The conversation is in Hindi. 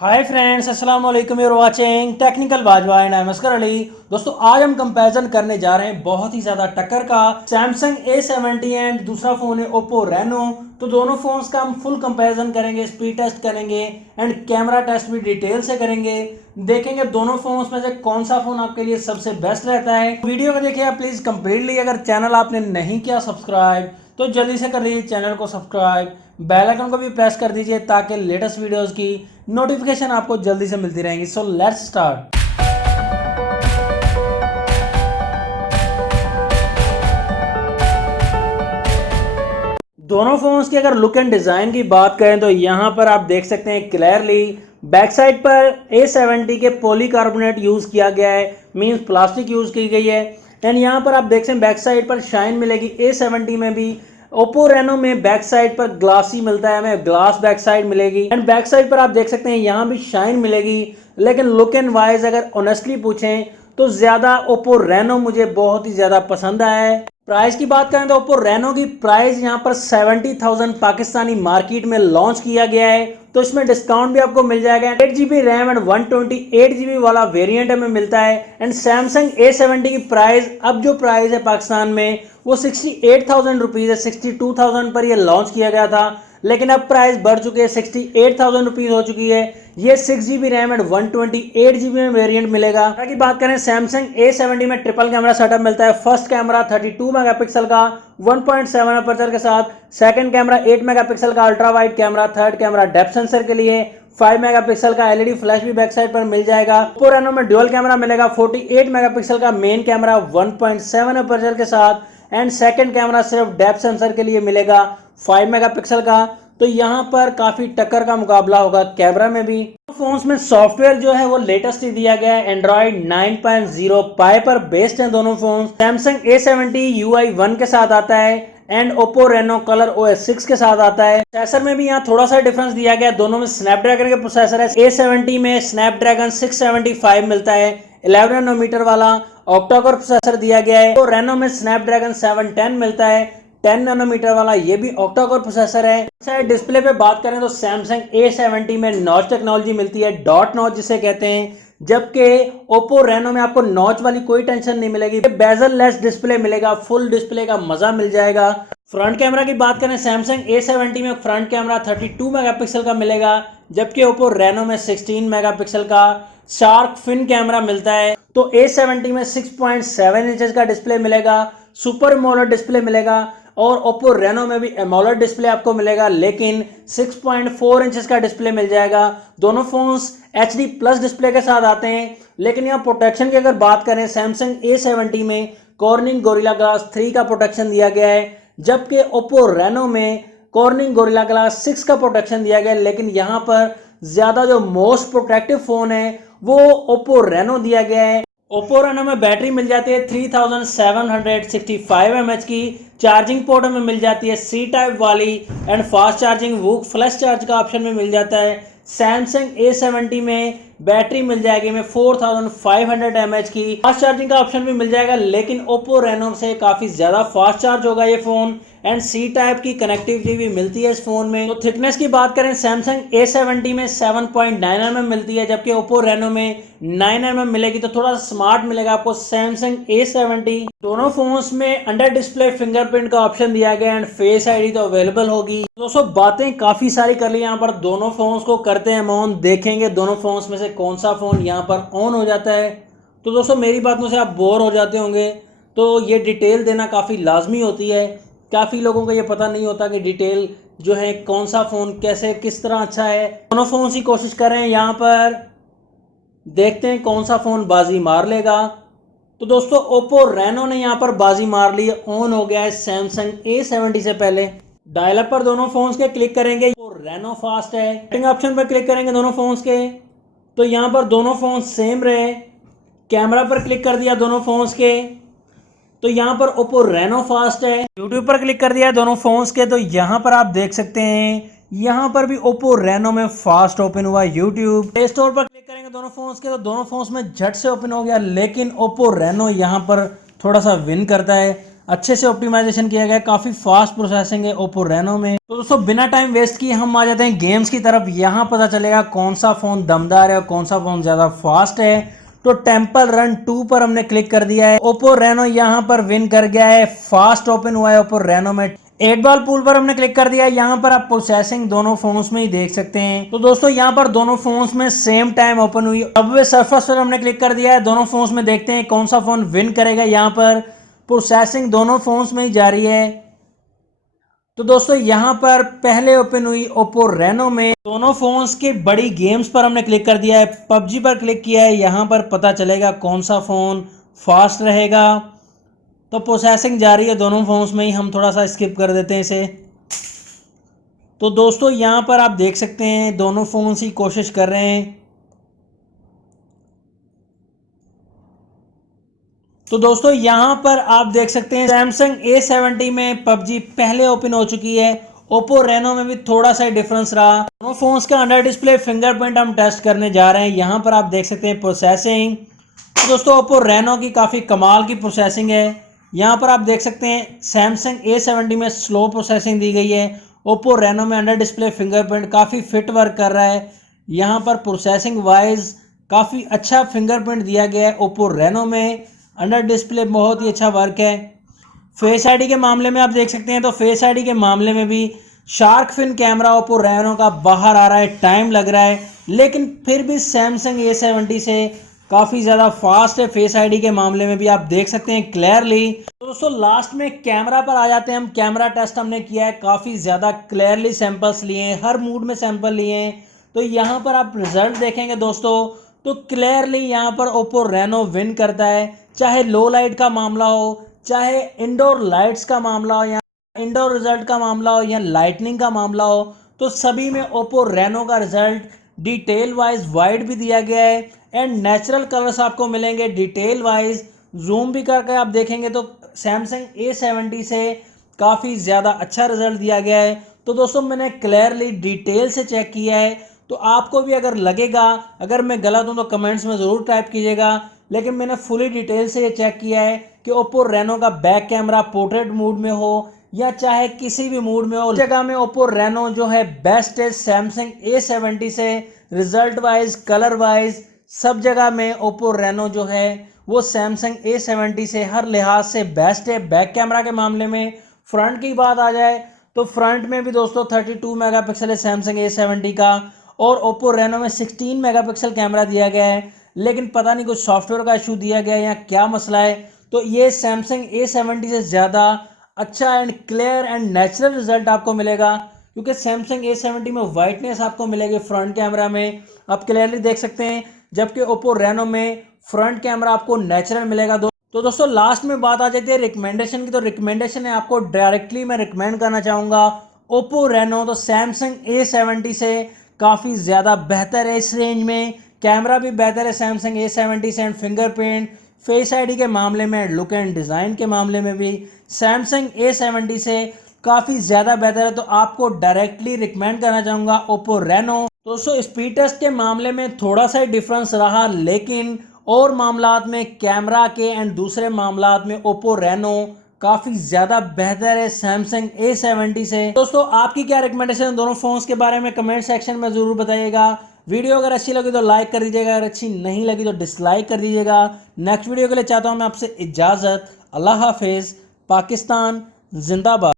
हाय फ्रेंड्स, अस्सलाम वालेकुम। You are watching technical Bajwa and I am Askar Ali. दोस्तों, आज हम कंपैरिजन करने जा रहे हैं बहुत ही ज़्यादा टक्कर का सैमसंग A70 एंड दूसरा फ़ोन है ओप्पो रेनो। तो दोनों फ़ोन्स का हम फुल कंपैरिजन करेंगे, स्पीड टेस्ट करेंगे एंड कैमरा टेस्ट भी डिटेल से करेंगे। देखेंगे दोनों फ़ोन्स में से कौन सा फ़ोन आपके लिए सबसे बेस्ट रहता है। वीडियो को देखिए आप प्लीज़ कंप्लीटली। अगर चैनल आपने नहीं किया सब्सक्राइब तो जल्दी से कर लीजिए चैनल को सब्सक्राइब, बेल आइकन को भी प्रेस कर दीजिए ताकि लेटेस्ट वीडियोस की नोटिफिकेशन आपको जल्दी से मिलती रहेंगी। So let's start. दोनों फोन्स की अगर लुक एंड डिज़ाइन की बात करें तो यहाँ पर आप देख सकते हैं क्लियरली बैक साइड पर A70 के पॉलीकार्बोनेट यूज़ किया गया है, मींस प्लास्टिक यूज़ की गई है। एंड यहाँ पर आप देख सकते हैं बैक साइड पर शाइन मिलेगी। A70 में भी ओप्पो रेनो में बैक साइड पर ग्लासी मिलता है, हमें ग्लास बैक साइड मिलेगी। एंड बैक साइड पर आप देख सकते हैं यहाँ भी शाइन मिलेगी। लेकिन लुक एंड वाइज अगर ऑनेस्टली पूछें तो ज़्यादा ओप्पो रेनो मुझे बहुत ही ज़्यादा पसंद आया है। प्राइस की बात करें तो ओप्पो रेनो की प्राइस यहाँ पर 70,000 पाकिस्तानी मार्केट में लॉन्च किया गया है। तो इसमें डिस्काउंट भी आपको मिल जाएगा। 8GB रैम एंड 128GB वाला वेरिएंट हमें मिलता है। एंड सैमसंग A70 की प्राइस अब जो प्राइस है पाकिस्तान में वो 68,000 रुपीज़ है। 62,000 पर ये लॉन्च किया गया था, लेकिन अब प्राइस बढ़ चुकी है, 68,000 रुपीज़ हो चुकी है। ये 6GB रैम एंड 128GB में वेरिएंट मिलेगा। की बात करें सैमसंग A70 में ट्रिपल कैमरा सेटअप मिलता है। फर्स्ट कैमरा 32 मेगापिक्सल का 1.7 अपर्चर के साथ, सेकंड कैमरा 8 मेगापिक्सल का ultra wide camera, third camera depth sensor के लिए, 5 मेगापिक्सल का एलईडी फ्लैश भी बैक साइड पर मिल जाएगा। ओप्पो रेनो में ड्यूअल कैमरा मिलेगा। 48 मेगापिक्सल का मेन कैमरा 1.7 अपर्चर के साथ एंड सेकंड कैमरा सिर्फ डेप्थ सेंसर के लिए मिलेगा 5 मेगापिक्सल का। तो यहाँ पर काफ़ी टक्कर का मुकाबला होगा कैमरा में भी। फोन्स में सॉफ्टवेयर जो है वो लेटेस्ट ही दिया गया है, एंड्रॉइड 9.0 पाई पर बेस्ड हैं दोनों फोन। सैमसंग A70 UI1 के साथ आता है and Oppo Reno Color OS 6 के साथ आता है। प्रोसेसर में भी यहाँ थोड़ा सा डिफरेंस दिया गया है। दोनों में स्नैपड्रैगन के प्रोसेसर है। A70 में स्नैपड्रैगन 675 मिलता है, 11 नैनोमीटर वाला ऑक्टा कोर प्रोसेसर दिया गया है। तो रेनो में स्नैपड्रैगन 710 मिलता है, 10 नैनोमीटर वाला, ये भी ऑक्टा कोर प्रोसेसर है। डिस्प्ले पे बात करें तो सैमसंग A70 में नॉच टेक्नोलॉजी मिलती है, डॉट नॉच जिसे कहते हैं, जबकि ओप्पो रेनो में आपको नॉच वाली कोई टेंशन नहीं मिलेगी। बेजल लेस डिस्प्ले मिलेगा, फुल डिस्प्ले का मजा मिल जाएगा। फ्रंट कैमरा की बात करें सैमसंग A70 में फ्रंट कैमरा 32 मेगापिक्सल का मिलेगा, जबकि ओप्पो रेनो में 16 मेगापिक्सल का शार्क फिन कैमरा मिलता है। तो A70 में 6.7 इंचेस का डिस्प्ले मिलेगा, सुपर एमोलेड डिस्प्ले मिलेगा, और ओप्पो रेनो में भी एमोलेड डिस्प्ले आपको मिलेगा, लेकिन 6.4 इंचेस का डिस्प्ले मिल जाएगा। दोनों फोन्स HD प्लस डिस्प्ले के साथ आते हैं। लेकिन यहाँ प्रोटेक्शन की अगर बात करें सैमसंग A70 में कॉर्निंग गोरिल्ला ग्लास 3 का प्रोटेक्शन दिया गया है, जबकि ओप्पो रेनो में कॉर्निंग गोरिल्ला ग्लास 6 का प्रोटेक्शन दिया गया है। लेकिन यहाँ पर ज़्यादा जो मोस्ट प्रोटेक्टिव फ़ोन है वो ओप्पो रेनो दिया गया है। ओप्पो रेनो में बैटरी मिल जाती है 3765 mAh की। चार्जिंग पोर्ट में मिल जाती है C टाइप वाली and fast charging VOOC flash charge का ऑप्शन में मिल जाता है। सैमसंग A70 में बैटरी मिल जाएगी में 4500 mAh की, फास्ट चार्जिंग का ऑप्शन भी मिल जाएगा, लेकिन ओप्पो रेनो से काफ़ी ज़्यादा फास्ट चार्ज होगा ये फ़ोन एंड C टाइप की कनेक्टिविटी भी मिलती है इस फोन में। तो थिकनेस की बात करें सैमसंग A70 में 7.9 mm मिलती है, जबकि ओप्पो रेनो में 9 mm मिलेगी। तो थोड़ा स्मार्ट मिलेगा आपको सैमसंग A70। दोनों फोन्स में अंडर डिस्प्ले फिंगरप्रिंट का ऑप्शन दिया गया एंड फेस आईडी तो अवेलेबल होगी। दोस्तों, बातें काफ़ी सारी कर ली यहाँ पर। दोनों फोन्स को करते हैं ऑन, देखेंगे दोनों फोन्स में से कौन सा फ़ोन यहाँ पर ऑन हो जाता है। तो दोस्तों, मेरी बातों से आप बोर हो जाते होंगे, तो ये डिटेल देना काफ़ी लाजमी होती है। काफ़ी लोगों को ये पता नहीं होता कि डिटेल जो है कौन सा फ़ोन कैसे किस तरह अच्छा है। दोनों फ़ोन की कोशिश करें, यहाँ पर देखते हैं कौन सा फ़ोन बाजी मार लेगा। तो दोस्तों, ओप्पो रेनो ने यहाँ पर बाजी मार ली, ऑन हो गया है सैमसंग A70 से पहले। डायल अप पर दोनों फोन्स के क्लिक करेंगे, रेनो फास्ट है। सेटिंग ऑप्शन पर क्लिक करेंगे दोनों फोन्स के, तो यहाँ पर दोनों फोन सेम रहे। कैमरा पर क्लिक कर दिया दोनों फोन्स के, तो यहाँ पर ओप्पो रेनो फास्ट है। यूट्यूब पर क्लिक कर दिया दोनों फोन्स के, तो यहाँ पर आप देख सकते हैं यहाँ पर भी ओप्पो रेनो में फास्ट ओपन हुआ यूट्यूब। प्ले स्टोर पर क्लिक करेंगे दोनों फोन्स के, तो दोनों फोन्स में झट से ओपन हो गया, लेकिन ओप्पो रेनो यहाँ पर थोड़ा सा विन करता है। अच्छे से ऑप्टिमाइजेशन किया गया है, काफ़ी फास्ट प्रोसेसिंग है ओप्पो रेनो में। तो दोस्तों बिना टाइम वेस्ट किए हम आ जाते हैं गेम्स की तरफ। यहाँ पता चलेगा कौन सा फ़ोन दमदार है और कौन सा फ़ोन ज़्यादा फास्ट है। तो टेम्पल रन 2 पर हमने क्लिक कर दिया है, ओप्पो रेनो यहाँ पर विन कर गया है, फास्ट ओपन हुआ है ओप्पो रेनो में। 8 बॉल पूल पर हमने क्लिक कर दिया है, यहाँ पर आप प्रोसेसिंग दोनों फोन्स में ही देख सकते हैं। तो दोस्तों यहाँ पर दोनों फोन्स में सेम टाइम ओपन हुई। अब वे सरफेस पर हमने क्लिक कर दिया है, दोनों फोन्स में देखते हैं कौन सा फोन विन करेगा। यहाँ पर प्रोसेसिंग दोनों फोन्स में ही जारी है। तो दोस्तों यहाँ पर पहले ओपन हुई ओप्पो रेनो में, दोनों फोन्स के बड़ी गेम्स पर हमने क्लिक कर दिया है, पबजी पर क्लिक किया है। यहाँ पर पता चलेगा कौन सा फोन फास्ट रहेगा। तो प्रोसेसिंग जारी है दोनों फोन्स में ही, हम थोड़ा सा स्किप कर देते हैं इसे। तो दोस्तों यहाँ पर आप देख सकते हैं दोनों फोन्स ही कोशिश कर रहे हैं। तो दोस्तों यहाँ पर आप देख सकते हैं सैमसंग A70 में पबजी पहले ओपन हो चुकी है, ओप्पो रेनो में भी थोड़ा सा डिफरेंस रहा। दोनों फोन्स का अंडर डिस्प्ले फिंगरप्रिंट हम टेस्ट करने जा रहे हैं। यहाँ पर आप देख सकते हैं प्रोसेसिंग। तो दोस्तों ओप्पो रेनो की काफ़ी कमाल की प्रोसेसिंग है। यहाँ पर आप देख सकते हैं सैमसंग A70 में स्लो प्रोसेसिंग दी गई है, ओप्पो रेनो में अंडर डिस्प्ले फिंगरप्रिंट काफ़ी फिट वर्क कर रहा है। यहाँ पर प्रोसेसिंग वाइज काफ़ी अच्छा फिंगरप्रिंट दिया गया है ओप्पो रेनो में, अंडर डिस्प्ले बहुत ही अच्छा वर्क है। फेस आईडी के मामले में आप देख सकते हैं, तो फेस आईडी के मामले में भी shark fin camera Oppo Reno का बाहर आ रहा है, टाइम लग रहा है, लेकिन फिर भी सैमसंग A70 से काफ़ी ज़्यादा फास्ट है। फेस आईडी के मामले में भी आप देख सकते हैं क्लियरली। तो दोस्तों लास्ट में कैमरा पर आ जाते हैं हम। कैमरा टेस्ट हमने किया है, काफ़ी ज़्यादा क्लियरली सैंपल्स लिए हैं, हर मूड में सैंपल लिए हैं। तो यहाँ पर आप रिजल्ट देखेंगे दोस्तों, तो क्लियरली यहाँ पर ओप्पो रेनो विन करता है। चाहे लो लाइट का मामला हो, चाहे इंडोर लाइट्स का मामला हो, या इंडोर रिजल्ट का मामला हो, या लाइटनिंग का मामला हो, तो सभी में ओप्पो रेनो का रिजल्ट डिटेल वाइज वाइड भी दिया गया है एंड नेचुरल कलर्स आपको मिलेंगे डिटेल वाइज। जूम भी करके आप देखेंगे तो सैमसंग A70 से काफ़ी ज़्यादा अच्छा रिजल्ट दिया गया है। तो दोस्तों मैंने क्लियरली डिटेल से चेक किया है, तो आपको भी अगर लगेगा, अगर मैं गलत हूँ तो कमेंट्स में ज़रूर टाइप कीजिएगा, लेकिन मैंने फुली डिटेल से ये चेक किया है कि ओप्पो रेनो का बैक कैमरा पोर्ट्रेट मूड में हो या चाहे किसी भी मूड में हो, जगह में ओप्पो रेनो जो है बेस्ट है सैमसंग A70 से। रिजल्ट वाइज, कलर वाइज, सब जगह में ओप्पो रेनो जो है वो सैमसंग A70 से हर लिहाज से बेस्ट है। बैक कैमरा के मामले में फ्रंट की बात आ जाए तो फ्रंट में भी दोस्तों 32 मेगापिक्सल है सैमसंग A70 का, और ओप्पो रेनो में 16 मेगापिक्सल कैमरा दिया गया है, लेकिन पता नहीं कुछ सॉफ्टवेयर का इशू दिया गया है या क्या मसला है। तो ये सैमसंग A70 से ज़्यादा अच्छा and clear and natural result आपको मिलेगा, क्योंकि सैमसंग A70 में वाइटनेस आपको मिलेगी फ्रंट कैमरा में, आप क्लियरली देख सकते हैं, जबकि ओप्पो रेनो में फ्रंट कैमरा आपको नेचुरल मिलेगा। तो दोस्तों लास्ट में बात आ जाती है रिकमेंडेशन की। तो रिकमेंडेशन है आपको डायरेक्टली मैं रिकमेंड करना चाहूँगा ओप्पो रेनो। तो सैमसंग A70 से काफ़ी ज़्यादा बेहतर है इस रेंज में, कैमरा भी बेहतर है सैमसंग A70 से, एंड फिंगरप्रिंट, फेस आईडी के मामले में, लुक एंड डिज़ाइन के मामले में भी सैमसंग A70 से काफ़ी ज़्यादा बेहतर है। तो आपको डायरेक्टली रिकमेंड करना चाहूँगा ओप्पो रेनो। दोस्तों स्पीड टेस्ट के मामले में थोड़ा सा डिफरेंस रहा, लेकिन और मामलात में कैमरा के एंड दूसरे मामलात में ओप्पो रेनो काफ़ी ज़्यादा बेहतर है सैमसंग A70 से। दोस्तों आपकी क्या रिकमेंडेशन है दोनों फ़ोन्स के बारे में कमेंट सेक्शन में ज़रूर बताइएगा। वीडियो अगर अच्छी लगी तो लाइक कर दीजिएगा, अगर अच्छी नहीं लगी तो डिसलाइक कर दीजिएगा। नेक्स्ट वीडियो के लिए चाहता हूँ मैं आपसे इजाज़त। अल्लाह हाफिज़। पाकिस्तान जिंदाबाद।